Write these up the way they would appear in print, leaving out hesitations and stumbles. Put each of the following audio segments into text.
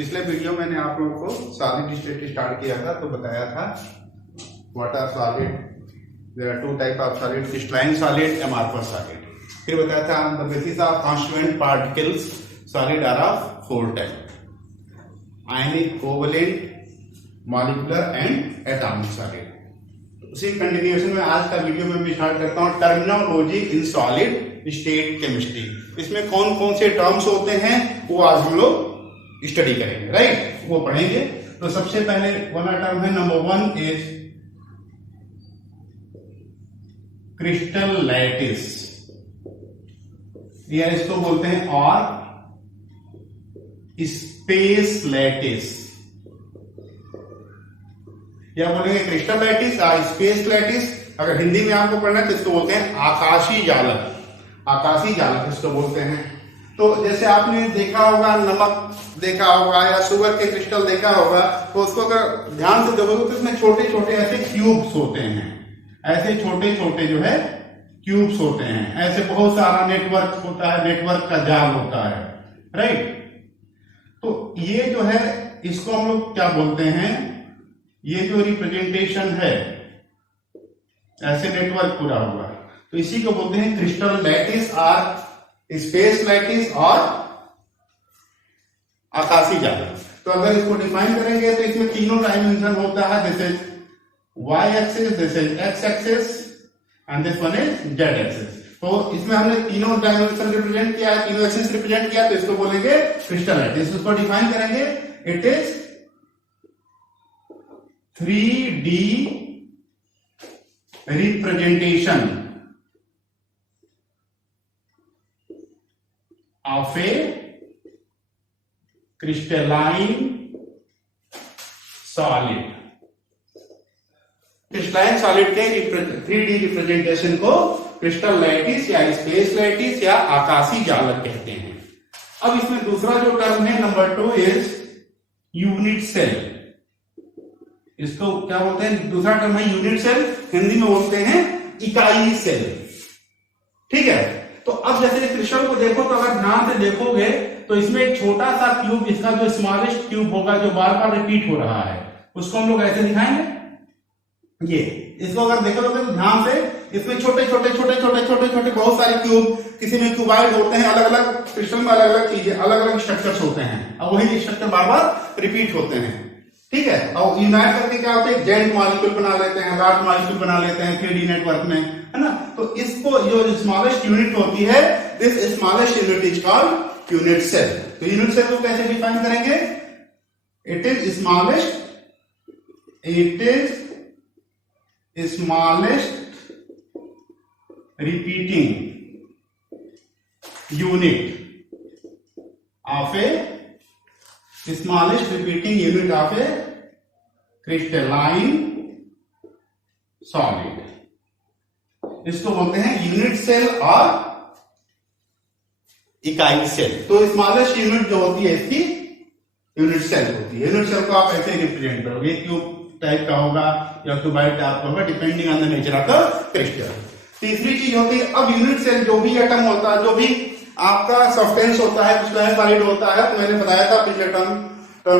पिछले वीडियो मैंने आप लोगों को सॉलिड स्टेट स्टार्ट किया था, तो बताया था what are solid, there are two type of solid, crystalline solid, amorphous solid. फिर बताया था on the basis of constituent particles solid are of 4 type: ionic, covalent, molecular and atomic solid. उसी continuation में आज का वीडियो में भी start करता हूं terminology in solid state chemistry. इसमें कौन कौन से टर्म्स होते हैं वो आज हम लोग स्टडी करेंगे, राइट, वो पढ़ेंगे। तो सबसे पहले वाला टर्म है नंबर 1 इज क्रिस्टल लैटिस, या इसको बोलते हैं और स्पेस लैटिस, या बोलेंगे क्रिस्टल लैटिस या स्पेस लैटिस। अगर हिंदी में आपको पढ़ना है तो इसको बोलते हैं आकाशीय जालक, आकाशीय जालक इसको बोलते हैं। तो जैसे आपने देखा होगा, नमक देखा होगा या शुगर के क्रिस्टल देखा होगा, तो उसको अगर ध्यान से देखोगे तो इसमें छोटे छोटे ऐसे क्यूब्स होते हैं, ऐसे छोटे छोटे जो है क्यूब्स होते हैं, ऐसे बहुत सारा नेटवर्क होता है, नेटवर्क का जाल होता है, राइट। तो ये जो है इसको हम लोग क्या बोलते हैं, ये जो रिप्रेजेंटेशन है ऐसे नेटवर्क पूरा हुआ, तो इसी को बोलते हैं क्रिस्टल लैटिस और स्पेस लैटिस और आकाशीय जालक। तो अगर इसको डिफाइन करेंगे तो इसमें तीनों डायमेंशन होता है, this is Y axis, this is X axis and this one is Z axis. तो इसमें हमने तीनों डायमेंशन रिप्रेजेंट किया है, तीनों एक्सिस रिप्रेजेंट किया, तो इसको बोलेंगे क्रिस्टल लैटिस। इसको डिफाइन करेंगे, it is 3D representation of a crystalline solid। Crystalline solid के 3D रिप्रेजेंटेशन को क्रिस्टल लैटिस या स्पेस लैटिस या आकाशीय जालक कहते हैं। अब इसमें दूसरा जो टर्म है नंबर 2 इज यूनिट सेल। इसको क्या बोलते हैं, दूसरा टर्म है यूनिट सेल, हिंदी में बोलते हैं इकाई सेल, ठीक है। तो अब जैसे क्रिस्टल को देखो तो अगर ध्यान से देखोगे तो इसमें एक छोटा सा क्यूब, इसका जो स्मॉलेस्ट क्यूब होगा जो बार बार रिपीट हो रहा है, उसको हम लोग ऐसे दिखाएंगे। ये इसको अगर देखोगे तो ध्यान से, इसमें छोटे छोटे छोटे छोटे छोटे छोटे बहुत सारे क्यूब, किसी में क्यूबाइड होते हैं, अलग अलग क्रिस्टल में अलग अलग चीजें, अलग अलग स्ट्रक्चर्स होते हैं, और वही स्ट्रक्चर बार बार रिपीट होते हैं, ठीक है। और यूनाइट करके क्या होते हैं, जेंट मॉलिक्यूल बना लेते हैं, लार्ज मॉलिक्यूल बना लेते हैं 3D नेटवर्क में, है ना। तो इसको जो स्मॉलेस्ट यूनिट होती है, this smallest unit is called unit cell. तो यूनिट सेल को कैसे डिफाइन करेंगे, it is smallest, it is smallest repeating unit of a smallest repeating unit of a crystalline solid। इसको बोलते हैं यूनिट सेल और इकाई सेल। तो स्मॉलेस्ट यूनिट जो होती है इसकी यूनिट सेल होती है। यूनिट सेल को आप ऐसे रिप्रेजेंट करोगे, क्यूब टाइप का होगा या क्यूबाइड टाइप का होगा, depending on the nature of the crystal. तीसरी चीज होती है, अब यूनिट सेल जो भी एटम होता है, जो भी आपका सब्सटेंस होता है, क्रिस्टलाइन सॉलिड होता है, तो मैंने बताया था पिछले टर्म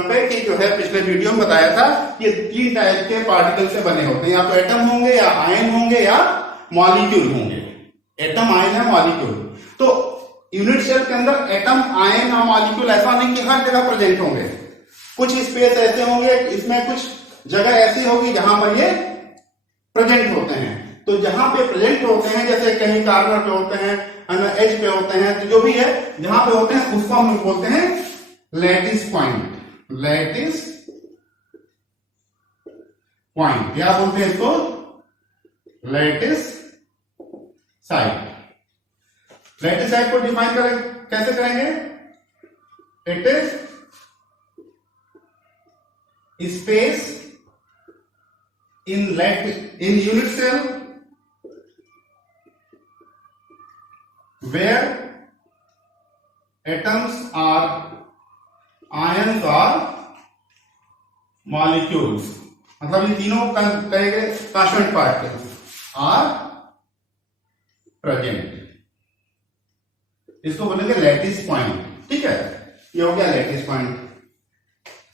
पे कि जो है पिछले वीडियो में बताया था ये 3 टाइप के पार्टिकल से बने होते हैं, या तो एटम होंगे या आयन होंगे या मॉलिक्यूल होंगे। एटम, आयन या मॉलिक्यूल। तो यूनिट सेल के अंदर एटम, आयन और मॉलिक्यूल ऐसा नहीं कि हर जगह प्रेजेंट होंगे, कुछ स्पेस ऐसे होंगे, इसमें कुछ जगह ऐसी होगी जहां पर ये प्रेजेंट होते हैं। तो जहां पे प्रेजेंट होते हैं, जैसे कहीं कार्नर पे होते हैं, एज पे होते हैं, तो जो भी है जहां पे होते हैं उसको हम बोलते हैं लैटिस पॉइंट, लैटिस पॉइंट, क्या बोलते हैं इसको, लैटिस साइट। लैटिस साइट को डिफाइन करें, कैसे करेंगे, it is space in unit cell where atoms are ions or molecules, मतलब ये तीनों कहेंगे कांस्टेंट पार्टिकल्स आर प्रेजेंट, इसको बोलेंगे लैटिस पॉइंट, ठीक है। ये हो गया लैटिस पॉइंट।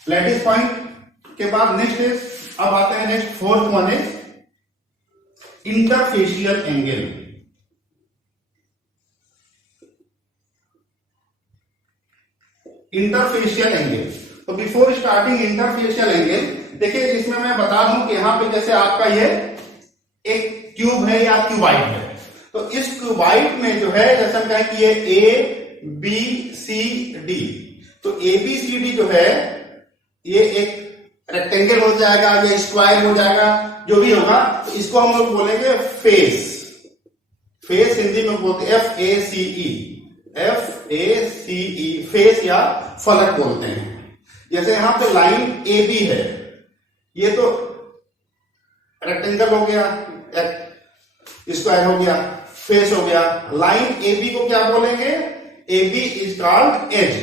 लैटिस पॉइंट के बाद नेक्स्ट इज, अब आते हैं next fourth one is interfacial angle. Interfacial angle, तो बिफोर स्टार्टिंग इंटरफेशियल एंगल, देखिए इसमें मैं बता दूं कि यहां पे जैसे आपका ये एक क्यूब है या क्यूबाइड है, तो इस क्यूबाइड में जो है जैसे हम कहें कि ये ए बी सी डी, तो ए बी सी डी जो है ये एक रेक्टेंगल हो जाएगा या स्क्वायर हो जाएगा, जो भी होगा, तो इसको हम लोग बोलेंगे फेस। फेस हिंदी में बोलते हैं F A C E, F A C E, face या फलक बोलते हैं। जैसे यहां पे लाइन ए बी है, ये तो रेक्टेंगल हो गया, स्क्वायर हो गया, फेस हो गया। लाइन ए बी को क्या बोलेंगे? A B is called edge,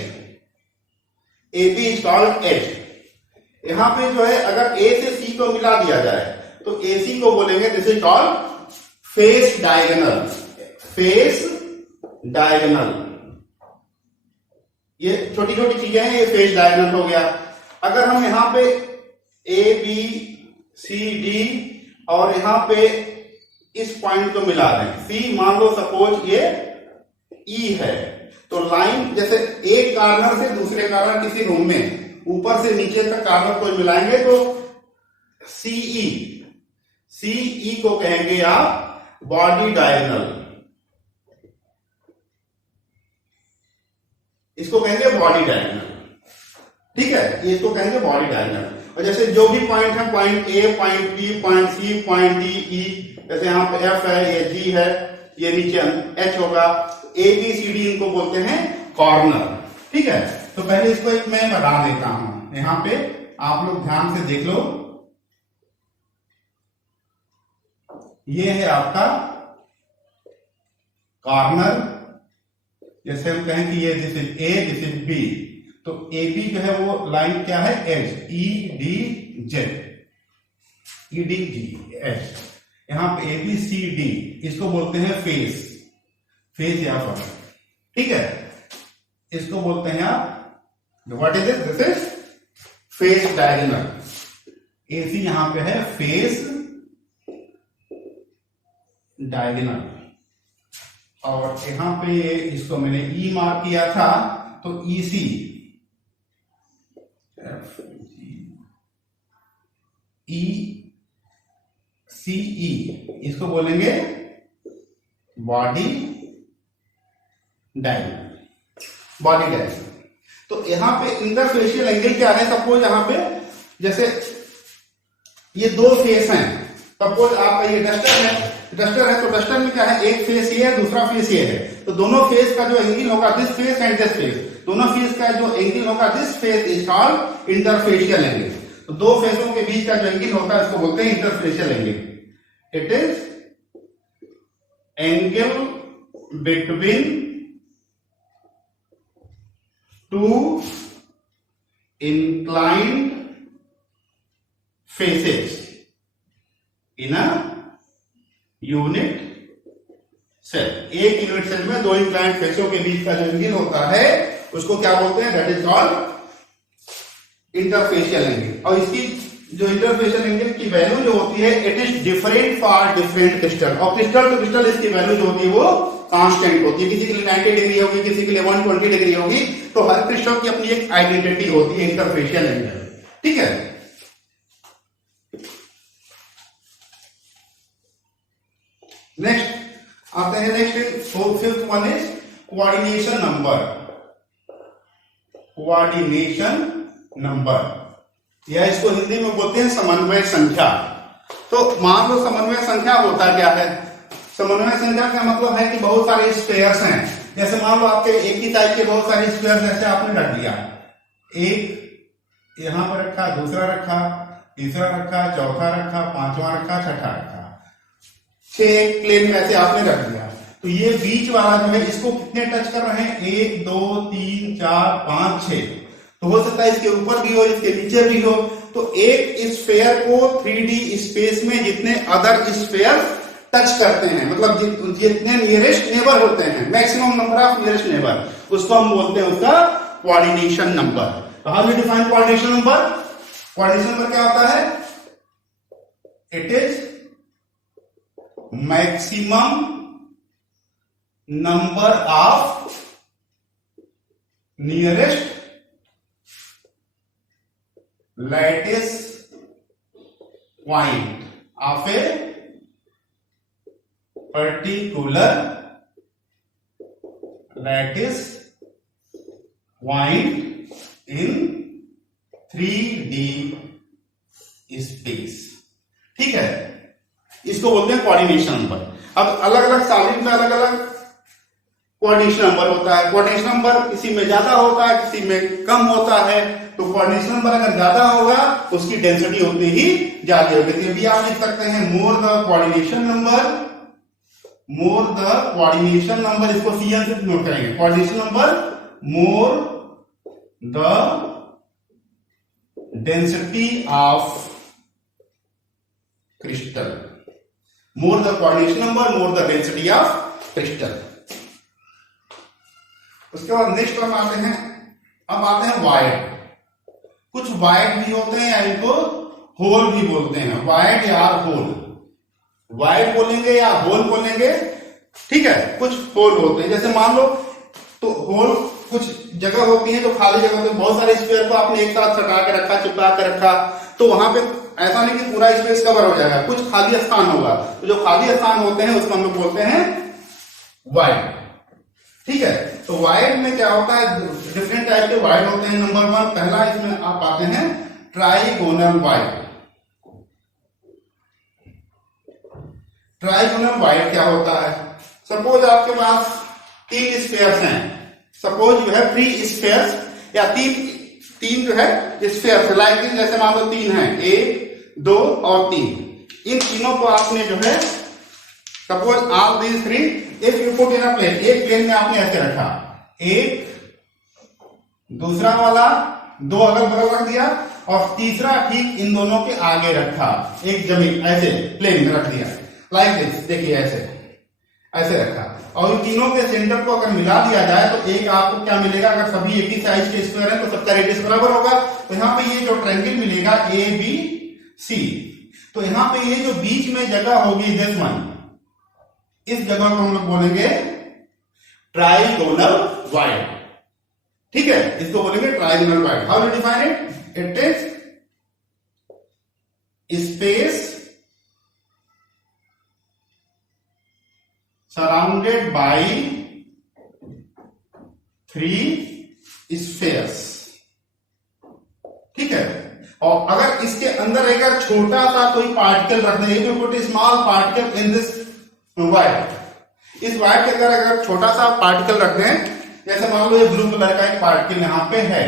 A B is called edge. यहां पे जो है अगर ए से सी को मिला दिया जाए तो ए सी को बोलेंगे this is called face diagonal, face diagonal. ये छोटी छोटी चीजें हैं, ये फेस डायगोनल हो गया। अगर हम यहां पे ए बी सी डी और यहां पे इस पॉइंट को मिला दें, सी मान लो सपोज ये ई है, तो लाइन जैसे एक कार्नर से दूसरे कार्नर किसी रूम में ऊपर से नीचे तक कार्नर को मिलाएंगे तो सीई, सीई को कहेंगे आप बॉडी डायगोनल, इसको कहेंगे बॉडी डायगोनल, ठीक है, ये इसको कहेंगे बॉडी डायगोनल। और जैसे जो भी पॉइंट है, point A, point B, point C, point D, E, जैसे यहां पे एफ है, ये जी है, ये नीचे एच होगा, ए बी सी डी इनको बोलते हैं कॉर्नर, ठीक है। तो पहले इसको एक मैं बता देता हूं, यहां पे आप लोग ध्यान से देख लो, ये है आपका कॉर्नर, जैसे हम कहें कि ये this is A, this is B, तो ए बी जो है वो लाइन क्या है? H, E D Z, E D G H. यहां पे ए बी सी डी, इसको बोलते हैं फेस, फेस या फलक, ठीक है, इसको बोलते हैं आप what is this is face diagonal. A C यहां पे है फेस डायगोनल, और यहां पे इसको मैंने ई मार्क किया था, तो ई सी, ई सी ई, इसको बोलेंगे बॉडी डायगोनल, बॉडी डायगोनल। तो यहां पे इंटरफेशियल एंगल क्या है? सपोज यहां पे जैसे ये दो फेस हैं, सपोज आपका ये डस्टर है, डस्टर है, तो डस्टर में क्या है? एक फेस ये है, दूसरा फेस ये है, तो दोनों फेस का जो एंगल होगा, this face and this face, दोनों फेस का जो एंगल होगा, this face is called interfacial angle. तो दो फेसों के बीच का जो एंगल होता है इसको बोलते हैं interfacial angle. It is angle between two inclined faces in a unit cell। एक यूनिट सेल में दो इंक्लाइंड फेसों के बीच का जो एंगल होता है उसको क्या बोलते हैं? That is called interfacial angle. और इसकी जो इंटरफेशियल एंगल की वैल्यू जो होती है, it is different for different crystal, और क्रिस्टल टू क्रिस्टल इसकी वैल्यू जो होती है वो कांस्टेंट होती है। किसी के लिए 90 डिग्री होगी, किसी के लिए 120 डिग्री होगी, तो हर क्रिस्टल की अपनी एक आइडेंटिटी होती है इंटरफेशियल एंगल, ठीक है। नेक्स्ट आते हैं, next fifth one is coordination number, coordination number, या इसको हिंदी में बोलते हैं समन्वय संख्या। तो मान लो समन्वय संख्या होता क्या है? समन्वय संख्या का मतलब है कि बहुत सारे स्क्वायर्स हैं, जैसे मान लो आपके एक ही टाइप के बहुत सारे स्क्वायर्स ऐसे आपने रख दिया, एक यहां पर रखा, दूसरा रखा, तीसरा रखा, चौथा रखा, पांचवा रखा, छठा रखा, 6 प्लेन में ऐसे आपने रख दिया। तो ये बीच वाला जो है इसको कितने टच कर रहे हैं? 1 2 3 4 5 6, तो हो सकता है इसके ऊपर भी हो, इसके नीचे भी हो। तो एक स्फेयर को 3D स्पेस में जितने अदर स्फेयर टच करते हैं, मतलब जितने नियरेस्ट नेबर होते हैं, maximum number of nearest neighbour, उसको हम बोलते हैं उसका कोऑर्डिनेशन नंबर। तो how you define coordination number? Coordination number क्या होता है? It is maximum number of nearest lattice point of a particular lattice point in 3D space. ठीक है, इसको बोलते हैं कोऑर्डिनेशन नंबर। अब अलग अलग सॉलिड में अलग अलग कोऑर्डिनेशन नंबर होता है। कोऑर्डिनेशन नंबर किसी में ज्यादा होता है, किसी में कम होता है। तो कोऑर्डिनेशन नंबर अगर ज्यादा होगा तो उसकी डेंसिटी होती ही ज्यादा होगी। तो भी आप लिख सकते हैं more the coordination number, more the coordination number, इसको CN से नोट करेंगे। Coordination number more the density of crystal, more the coordination number, more the density of crystal. उसके बाद नेक्स्ट हम आते हैं, अब आते हैं वायर्ड। कुछ वायर्ड भी होते हैं या इनको होल भी बोलते हैं, वायर्ड या होल। वायर्ड बोलेंगे या होल बोलेंगे, ठीक है। कुछ होल होते हैं, जैसे मान लो तो होल कुछ जगह होती है तो खाली जगह होती है, बहुत सारे स्फीयर को आपने एक साथ सटा के रखा, चिपका के रखा, तो वहां पे ऐसा नहीं कि पूरा स्पेस कवर हो जाएगा, कुछ खाली स्थान होगा। तो जो खाली स्थान होते हैं उसको हम लोग बोलते हैं वायर्ड। ठीक है, तो वायर्ड में क्या होता है, डिफरेंट टाइप के वायर्ड होते हैं। नंबर 1 पहला इसमें आप पाते हैं ट्राइगोनल वायर्ड। ट्राइगोनल वायर्ड क्या होता है? सपोज आपके पास 3 स्फीयर्स हैं, सपोज यू हैव 3 स्फीयर्स, या तीन जो है स्फीयर्स, लाइक जैसे मान लो 3 हैं, 1, 2 और 3। इन तीनों को आपने जो है suppose all these 3 if you put in a plane, एक प्लेन में आपने ऐसे रखा, एक दूसरा वाला 2 अगल बगल रख दिया और तीसरा ठीक इन दोनों के आगे रखा, एक जमीन ऐसे प्लेन में रख दिया, लाइक दिस। देखिए ऐसे रखा, और इन तीनों के सेंटर को अगर मिला दिया जाए तो एक आपको क्या मिलेगा? अगर सभी एक ही साइज के स्क्वायर है तो सबका रेडियस बराबर होगा। तो यहाँ पे ये जो ट्रायंगल मिलेगा ABC, तो यहाँ पे ये जो बीच में जगह होगी दिस वन, इस जगह को हम लोग बोलेंगे ट्राइगोनल वायर्ड। ठीक है, इसको बोलेंगे trigonal void. How to define it? It is space surrounded by 3 spheres। ठीक है, और अगर इसके अंदर अगर छोटा सा कोई पार्टिकल रख दें, you put small particle in this wire, इस वायर के अंदर अगर छोटा सा पार्टिकल रख दें, जैसे मान लो ये ब्लू कलर का एक पार्टिकल यहाँ पे है,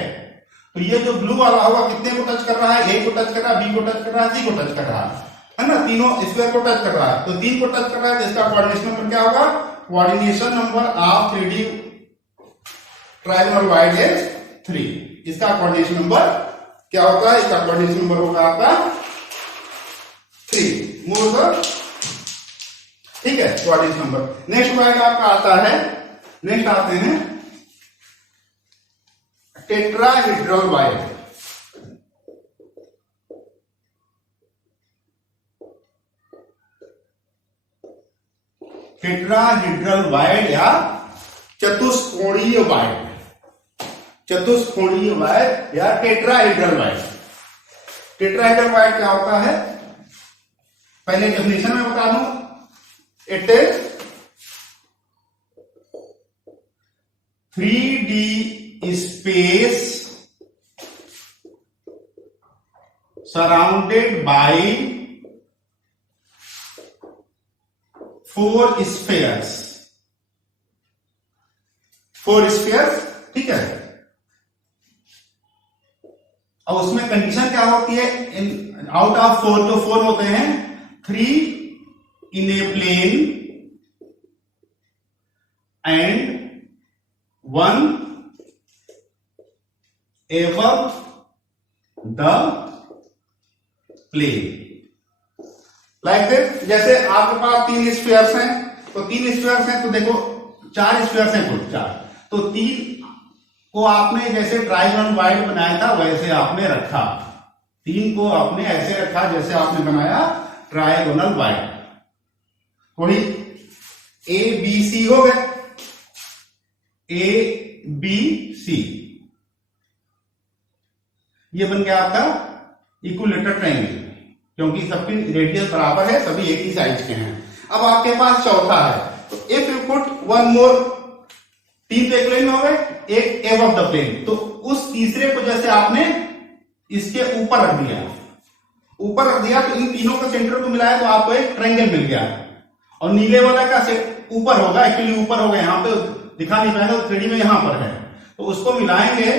तो ये जो ब्लू वाला होगा कितने को टच कर रहा है? A को टच कर रहा है, B को टच कर रहा है, C को टच कर रहा है ना, तीनों स्क्वायर को टच कर रहा है। तो 3 को टच कर रहा है, तो इसका कोऑर्डिनेशन नंबर क्या होगा? Coordination number of 3D trigonal wired is 3। इसका कोऑर्डिनेशन नंबर क्या होता है? इसका कोऑर्डिनेशन नंबर होगा आपका 3। मूव, ठीक है, कोऑर्डिनेशन नंबर। नेक्स्ट वायर्ड आपका आता है, नेक्स्ट आते हैं टेट्राहेड्रल वायर्ड। टेट्राहेड्रल वायर्ड या चतुष्कोणीय वायर्ड, चतुष्कोणीय वायर्ड या टेट्राहेड्रल वायर्ड। टेट्राहेड्रल वायर्ड क्या होता है? पहले डेफिनेशन में बता दूं, it is 3D space surrounded by 4 spheres. 4 spheres, ठीक है। और उसमें कंडीशन क्या होती है? आउट ऑफ 4 जो 4 होते हैं, 3 in a plane and 1 above the plane, like this. जैसे आपके पास 3 स्फीयर्स हैं, तो 3 स्फीयर्स हैं, तो देखो 4 स्फीयर्स हैं कुल 4, तो 3 को आपने जैसे ट्राइगोनल वाइड बनाया था वैसे आपने रखा, 3 को आपने ऐसे रखा जैसे आपने बनाया ट्राइगोनल वाइड। कोई ए बी सी हो गए, ए बी सी, ये बन गया आपका इक्विलेटरल ट्रायंगल, क्योंकि सबकी रेडियस बराबर है, सभी एक ही साइज के हैं। अब आपके पास चौथा है, तो if you put one more, 3 तो एक प्लेन में हो गए, एक एबव द प्लेन, तो उस तीसरे को जैसे आपने इसके ऊपर रख दिया, ऊपर रख दिया, तो इन तीनों का सेंटर को मिलाया तो आपको एक ट्रायंगल मिल गया। और नीले वाला का ऊपर होगा, एक्चुअली ऊपर होगा, यहाँ पे दिखा नहीं पाएगा, 3D में यहाँ पर है, तो उसको मिलाएंगे,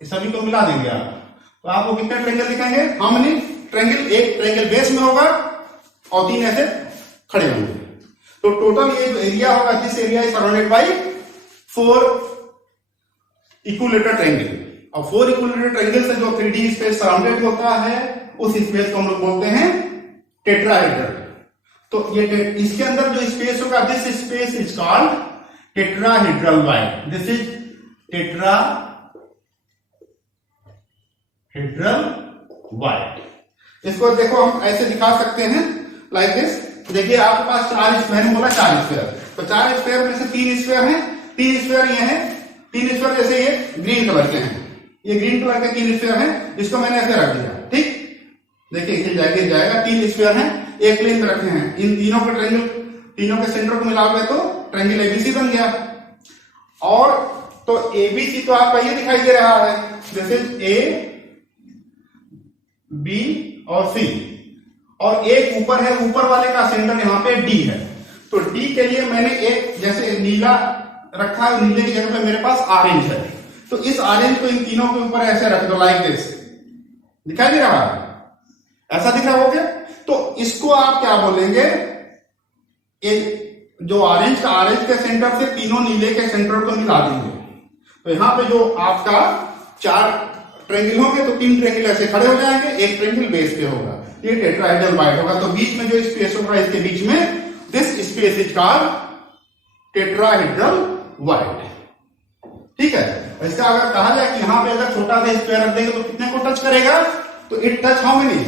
सभी को मिला देंगे आप, तो आपको कितने ट्रायंगल दिखाएंगे, हाउ मेनी ट्रायंगल, एक ट्रायंगल बेस में होगा और 3 ऐसे खड़े होंगे। तो टोटल ये जो एरिया होगा, this area is surrounded by 4 equilateral triangle. और 4 इक्विलेटरल ट्रायंगल से जो 3D स्पेस सराउंडेड होता है उस स्पेस को हम लोग बोलते हैं टेट्राहेड्रल। तो ये इसके अंदर जो स्पेस होगा, this space is called tetrahedral void, this is tetrahedral void. इसको देखो हम ऐसे दिखा सकते हैं लाइक दिस। देखिए आपके पास 4 स्क्वायर, बोला 4 स्क्वायर, तो 4 स्क्वायर में से 3 स्क्वायर हैं, 3 स्क्वायर ये हैं, 3 स्क्वायर जैसे ये ग्रीन कलर के हैं, ये ग्रीन कलर के 3 स्क्वायर हैं, इसको मैंने ऐसे रख दिया, ठीक। देखिए इसे जाएगा 3 स्क्वायर हैं, एक प्लेन में रखे हैं, इन तीनों के ट्रायंगल, तीनों के सेंटर को मिलाओगे तो ट्रायंगल एबीसी बन गया। और तो एबीसी तो आपका ये दिखाई दे रहा है, दिस इज ए बी और सी, और एक ऊपर है, ऊपर वाले का सेंटर यहाँ पे डी है, तो डी के लिए मैंने एक जैसे नीला रखा है, नीले की जगह पे मेरे पास ऑरेंज है, तो इस ऑरेंज को इन तीनों के ऊपर ऐसे रख दो लाइक दिस, दिखाई दे रहा है, ऐसा दिख रहा हो गया। तो इसको आप क्या बोलेंगे, एक जो ऑरेंज का, ऑरेंज के सेंटर से तीनों नीले के सेंटर को मिला देंगे, तो यहाँ पे जो आपका 4 ट्रायंगल होंगे तो 3 ट्रायंगल ऐसे खड़े हो जाएंगे, एक ट्रायंगल बेस पे होगा, ये टेट्राहेड्रल वाइड होगा। तो बीच में जो स्पेस होगा, इसके बीच में this space is called tetrahedral void, ठीक है। इसका अगर कहा जाए कि यहाँ पे अगर छोटा सा स्क्वायर रख देंगे तो कितने को टच करेगा, तो इट टच हाउ मेनी,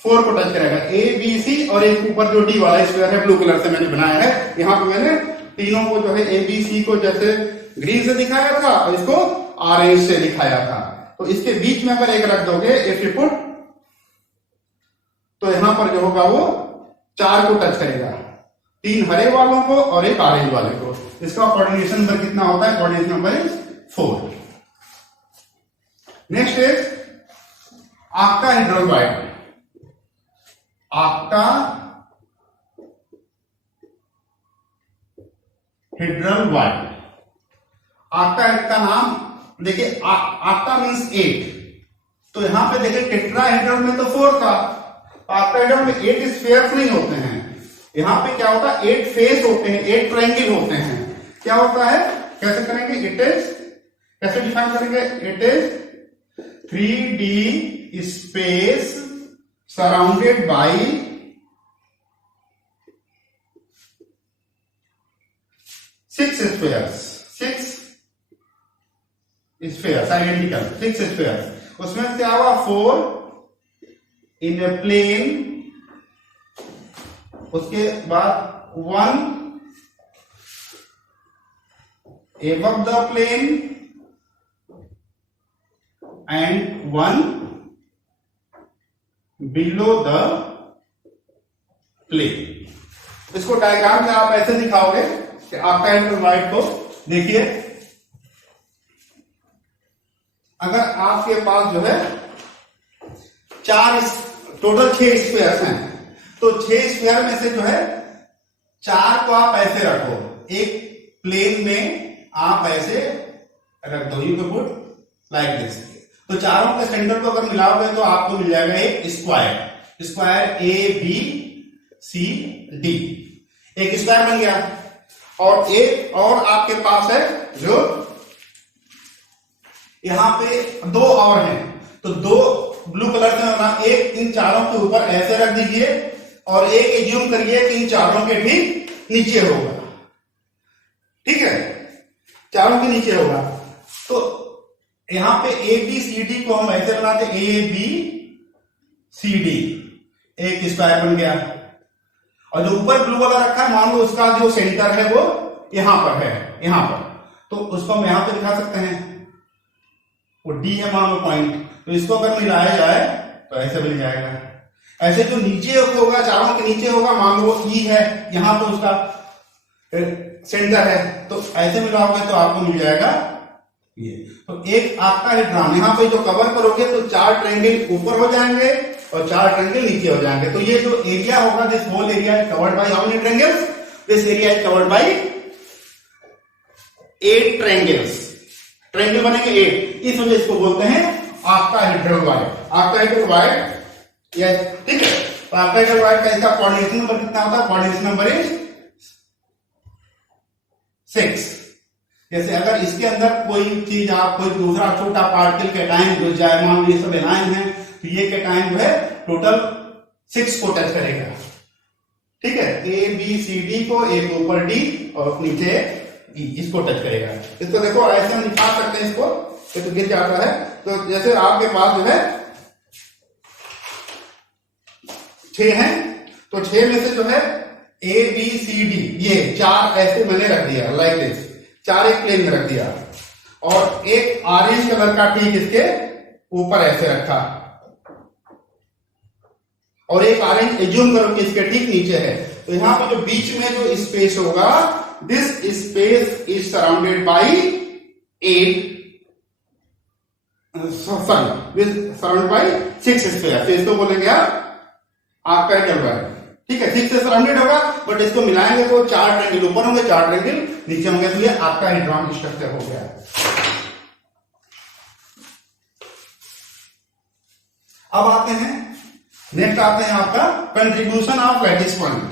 4 को टच करेगा, ए बी सी, और एक ऊपर जो डी वाला स्क्वायर है ब्लू कलर से मैंने बनाया है, यहाँ पे मैंने तीनों को जो है ए बी सी को जैसे ग्रीन से दिखाया था और इसको ऑरेंज से दिखाया था, तो इसके बीच में अगर एक रख दोगे इफ यू पुट, तो यहां पर जो होगा वो 4 को टच करेगा, 3 हरे वालों को और एक ऑरेंज वाले को। इसका कोऑर्डिनेशन नंबर कितना होता है, coordination number is 4। Next is octahedral void, octahedral void. Octahedral का नाम देखिए, ऑक्टा मींस 8, तो यहां पे देखिए टेट्राहेड्रल में तो 4 था, ऑक्टाहेड्रल में 8 स्फीयर्स नहीं होते हैं, यहां पे क्या होता है 8 फेस होते हैं, 8 ट्रायंगल होते हैं। क्या होता है, कैसे करेंगे, इट इज, कैसे डिफाइन करेंगे, it is 3D space surrounded by 6 spheres, 6 spheres identical, 6 spheres, उसमें क्या हुआ 4 इन ए प्लेन, उसके बाद 1 above the plane and 1 below the plane। इसको डायग्राम में आप ऐसे दिखाओगे कि ऑक्टाहेड्रल वाइड को देखिए, अगर आपके पास जो है 4 टोटल 6 स्क्वायर्स हैं, तो 6 स्क्वायर में से जो है 4 को आप ऐसे रखो, एक प्लेन में आप ऐसे रख दो, you can put like this. तो चारों के सेंटर को अगर मिलाओगे तो आपको मिल जाएगा एक square, square A B C D, एक स्क्वायर बन गया। और एक और आपके पास है जो यहां पे 2 और हैं, तो 2 ब्लू कलर से बना, एक इन चारों के ऊपर ऐसे रख दीजिए और एक एज्यूम करिए कि इन चारों के ठीक नीचे होगा, ठीक है, चारों के नीचे होगा। तो यहां पे ए बी सी डी को हम ऐसे बनाते, ए बी सी डी, एक स्क्वायर बन गया। और जो ऊपर ब्लू वाला रखा है, मान लो उसका जो सेंटर है वो यहां पर है, यहां पर, तो उसको हम यहां पे दिखा सकते हैं, वो डी है मान लो पॉइंट, तो इसको अगर मिलाया जाए तो ऐसे मिल जाएगा। ऐसे जो नीचे होगा, चारों के नीचे होगा, मान लो वो ई है, यहां पर उसका सेंटर है, तो ऐसे मिलाओगे तो आपको मिल जाएगा ये। तो एक आपका हेड्राम, यहां पे जो कवर करोगे तो 4 ट्रायंगल ऊपर हो जाएंगे और 4 ट्रायंगल नीचे हो जाएंगे। तो ये जो एरिया होगा, this whole area is covered by how many triangles? This area is covered by 8 triangles. Triangle बनेंगे 8, इस वजह इसको बोलते हैं आपका हेड्रल वायर। आपका हेड्रल वायर, यस, ठीक है। तो आपका हेड्रल वायर का इसका कोऑर्डिनेशन नंबर कितना होता है? Coordination number is 6। जैसे अगर इसके अंदर कोई चीज, आप कोई दूसरा छोटा पार्टिकल कैटायन घुस जाए, मान लो ये सब एनायन है, तो ये कैटायन जो है टोटल 6 को टच करेगा, ठीक है। ए बी सी डी को, एक ऊपर डी और नीचे ई, इसको टच करेगा। इसको देखो ऐसे हम निकाल सकते हैं, इसको ये तो गिर जाता है। तो जैसे आपके पास जो है 6 है, तो 6 में से जो है ए बी सी डी, ये 4 ऐसे मैंने रख दिया लाइक दिस, 4 एक प्लेन में रख दिया, और एक ऑरेंज कलर का ठीक इसके ऊपर ऐसे रखा, और एक ऑरेंज एज्यूम करो कि इसके ठीक नीचे है। तो यहां पे जो बीच में जो स्पेस होगा, this space is surrounded by 8, sorry, surrounded by 6 square. तो इसको बोलेंगे आपका क्या होगा, ठीक है, 6 से सराउंडेड होगा, बट इसको मिलाएंगे तो 4 ट्रायंगल ऊपर होंगे, 4 ट्रायंगल नीचे होंगे, तो ये आपका हेड्रॉन स्ट्रक्चर हो गया। अब आते हैं, नेक्स्ट आते हैं आपका contribution of lattice point.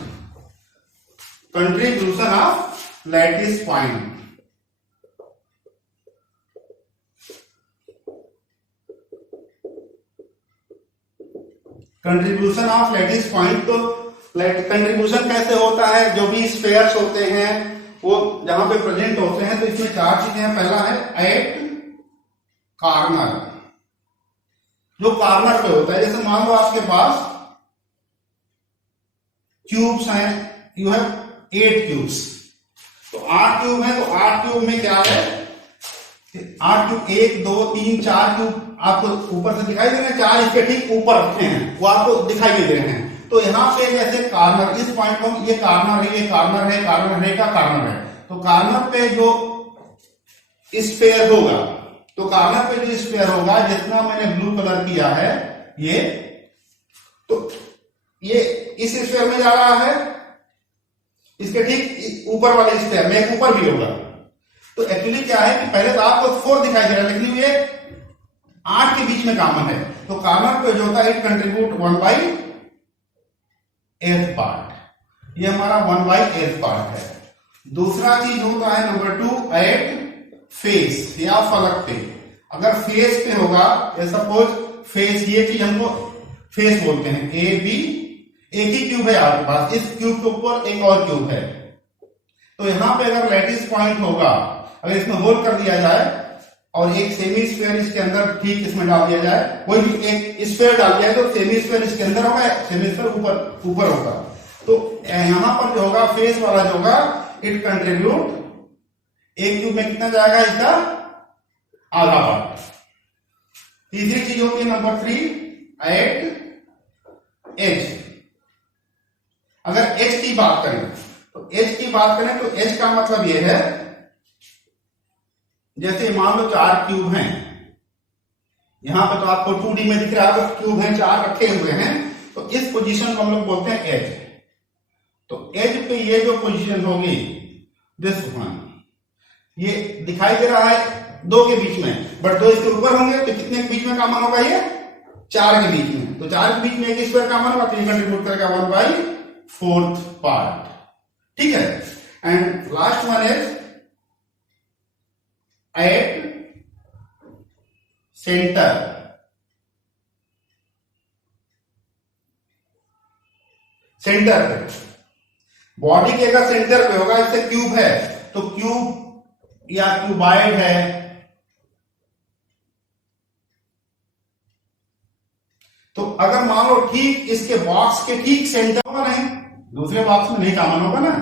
Contribution of lattice point, contribution of lattice point. तो कंट्रीब्यूशन कैसे होता है? जो भी स्फेयर्स होते हैं वो जहां पे प्रेजेंट होते हैं, तो इसमें 4 चीजें हैं। पहला है एट कॉर्नर, जो कॉर्नर पे होता है। जैसे मान लो आपके पास क्यूब्स हैं, यू हैव 8 क्यूब्स, तो 8 क्यूब है, तो 8 क्यूब में क्या है, 8 क्यूब, 1 2 3 4 क्यूब आपको ऊपर से दिखाई दे रहे हैं, 4 इसके ठीक ऊपर रखे हैं, वो आपको दिखाई दे रहे हैं। तो यहां पे जैसे कॉर्नर, इस पॉइंट को ये कॉर्नर है, ये कॉर्नर है, कॉर्नर है का कॉर्नर है, तो कॉर्नर पे जो स्फेयर होगा, तो कॉर्नर पे जो स्फेयर होगा, जितना मैंने ब्लू कलर किया है ये, तो ये इस स्फेयर में जा रहा है, इसके ठीक ऊपर वाले स्फेयर में ऊपर भी होगा। तो एक्चुअली क्या है कि पहले तो आपको 4 दिखाई दे रहा है, लेकिन ये 8 के बीच में कॉमन है। तो कॉर्नर पे जो होता है इट कंट्रीब्यूट 1/8 पार्ट, ये हमारा 1/8 पार्ट है। दूसरा चीज होता है नंबर 2 एट फेस या फलक पे। अगर फेस पे होगा, सपोज फेस, ये चीज हमको फेस बोलते हैं, ए बी, एक ही क्यूब है आपके पास, इस क्यूब के ऊपर एक और क्यूब है, तो यहां पे अगर लैटिस पॉइंट होगा, अगर इसमें होल कर दिया जाए और एक सेमी स्फीयर इसके अंदर ठीक इसमें डाल दिया जाए, कोई भी एक स्फीयर डाल दिया तो सेमी स्फीयर इसके अंदर होगा, सेमी स्फीयर ऊपर होगा। तो यहां पर जो होगा फेस वाला जो होगा, इट कंट्रीब्यूट, एक क्यूब में कितना जाएगा, इसका आधा पार्ट। तीसरी चीज होती है नंबर 3 एट एज। अगर एच की बात करें, तो एच की बात करें तो एच का मतलब यह है, जैसे मान लो 4 क्यूब हैं, यहां पे तो आपको 2D में दिख रहा है, तो क्यूब हैं 4 रखे हुए हैं, तो इस पोजीशन को हम लोग बोलते हैं एज। तो एज पे ये जो पोजीशन होगी, दिस वन, ये दिखाई दे रहा है 2 के बीच में, बट 2 इसके ऊपर होंगे, तो कितने के बीच में कॉमन होगा, ये 4 के बीच में। तो 4 के बीच में एक स्क्वायर कॉमन होगा, तो ये कंट्रीब्यूट करेगा 1/4 पार्ट, ठीक है। And last one is at centre. Centre पे, बॉडी के अगर सेंटर पे होगा, इससे क्यूब है, तो क्यूब या क्यूबाइड है, अगर मान लो ठीक इसके बॉक्स के ठीक सेंटर होगा, नहीं दूसरे बॉक्स में नहीं कॉमन होगा ना,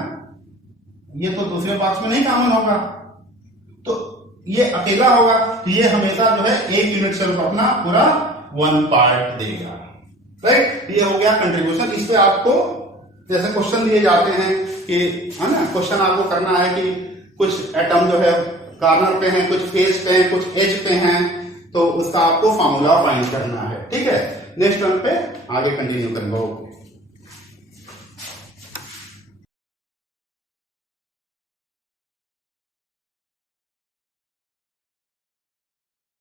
ये तो दूसरे बॉक्स में नहीं कॉमन होगा, तो ये अकेला होगा, तो ये हमेशा जो है एक यूनिट सेल को अपना पूरा 1 पार्ट देगा, राइट। ये हो गया कंट्रीब्यूशन। इस पे आपको जैसे क्वेश्चन दिए जाते हैं कि है ना, क्वेश्चन आपको करना है कि कुछ एटम जो है कॉर्नर पे हैं, कुछ फेस पे हैं, कुछ एज पे हैं, तो उसका आपको फॉर्मूला फाइंड करना है, ठीक है। नेक्स्ट वन पे आगे कंटिन्यू करेंगे।